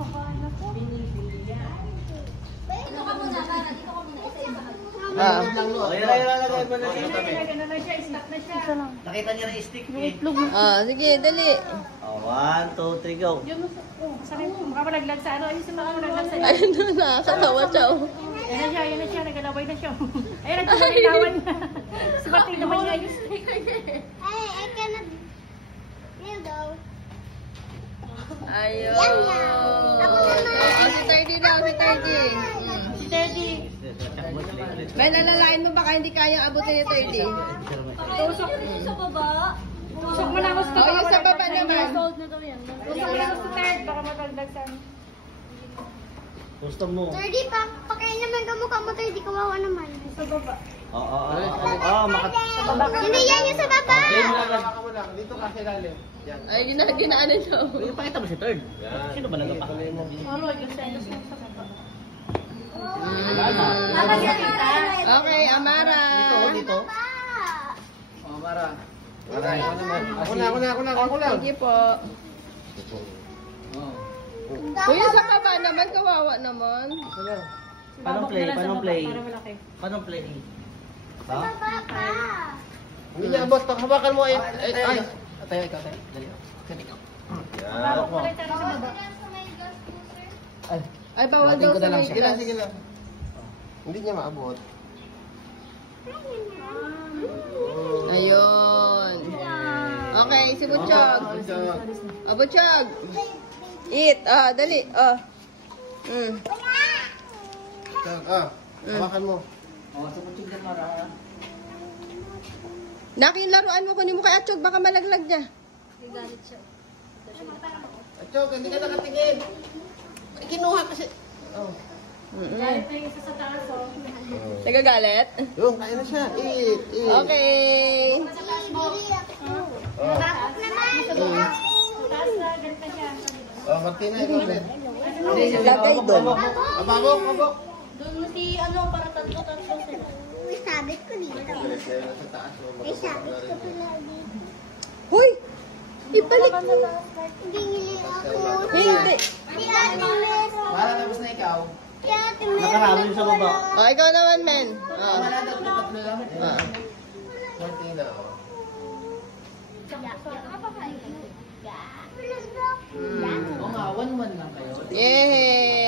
Dito ka muna, para. Dito ka muna. Isa-isa. Nakita niya na stick eh. Sige, dali. 1, 2, 3, go. Mukha pa naglag sa ano. Ayun sa mga naglag sa Ayun na, nakakatawa siya. Ayan na siya. Nagalaway na siya. Ayan, naglalaway na. Sumatay naman niya yung stick. Hey, I cannot. Here go. Ayun. Ako naman. Si Tardy daw, si Tardy. Si Teddy. May nalalain mo baka hindi kayang abutin ni Tardy. Tusok sa baba. Tusok mo na ako sa baba. Yung sa baba naman. Tusok mo na ako sa third. Baka matagdag sa Gusto mo? 30 pa. Pakain naman ka mukha mo 30. Kawawa naman. sa baba. Oo. Hindi yan yung sa baba. Dito kasi lalim. Yan. Ay, ginaanan siya. Pakita mo si third. Sino ba nagpapakain mo? Maro, yung selos mo sa baba. Okay, Amara. Dito. Oh, Mara. Mara, ikaw naman. Ako lang. Sige po. Oh. Uy, sa baba naman, kawawa naman. Isa lang. Paano play? Para malaki. Paano play? Sa baba pa. Hindi niya, boss. Hawakan mo. Ay. Tayo, ikaw. Dali. Ikaw. Maro, kulay tayo sa baba. Ay, bawal daw sa may Sige lang. Hindi niya maabot. Ayun. Okay, si Butchog. Butchog. Eat. Dali. Hawakan mo. Naki, yung laruan mo, kunin mo kay Atchog, baka malaglag niya. Achog, hindi ka nakatingin. Kinuha kasi. Oh. Dahil pa yung isa sa taas, oh. Nagagalit? Yung, kaya na siya. Eat. Okay. Bakit naman? Taas na, ganit na siya. Oh, Martina, ikaw ulit. Lagay doon. Ababok. Doon si ano, para tatlo sila. May sabit ko dito. May sabit ko pala dito. Hoy! Ibalik mo. Hindi nili ako. Hindi. Si Ate Meron. Mara, tapos na ikaw. Si Ate Meron. Nakarami sa baba. Ikaw naman, men. Tatlo lang. Martina, oh. Oo nga, 1-1 lang kayo. Yay!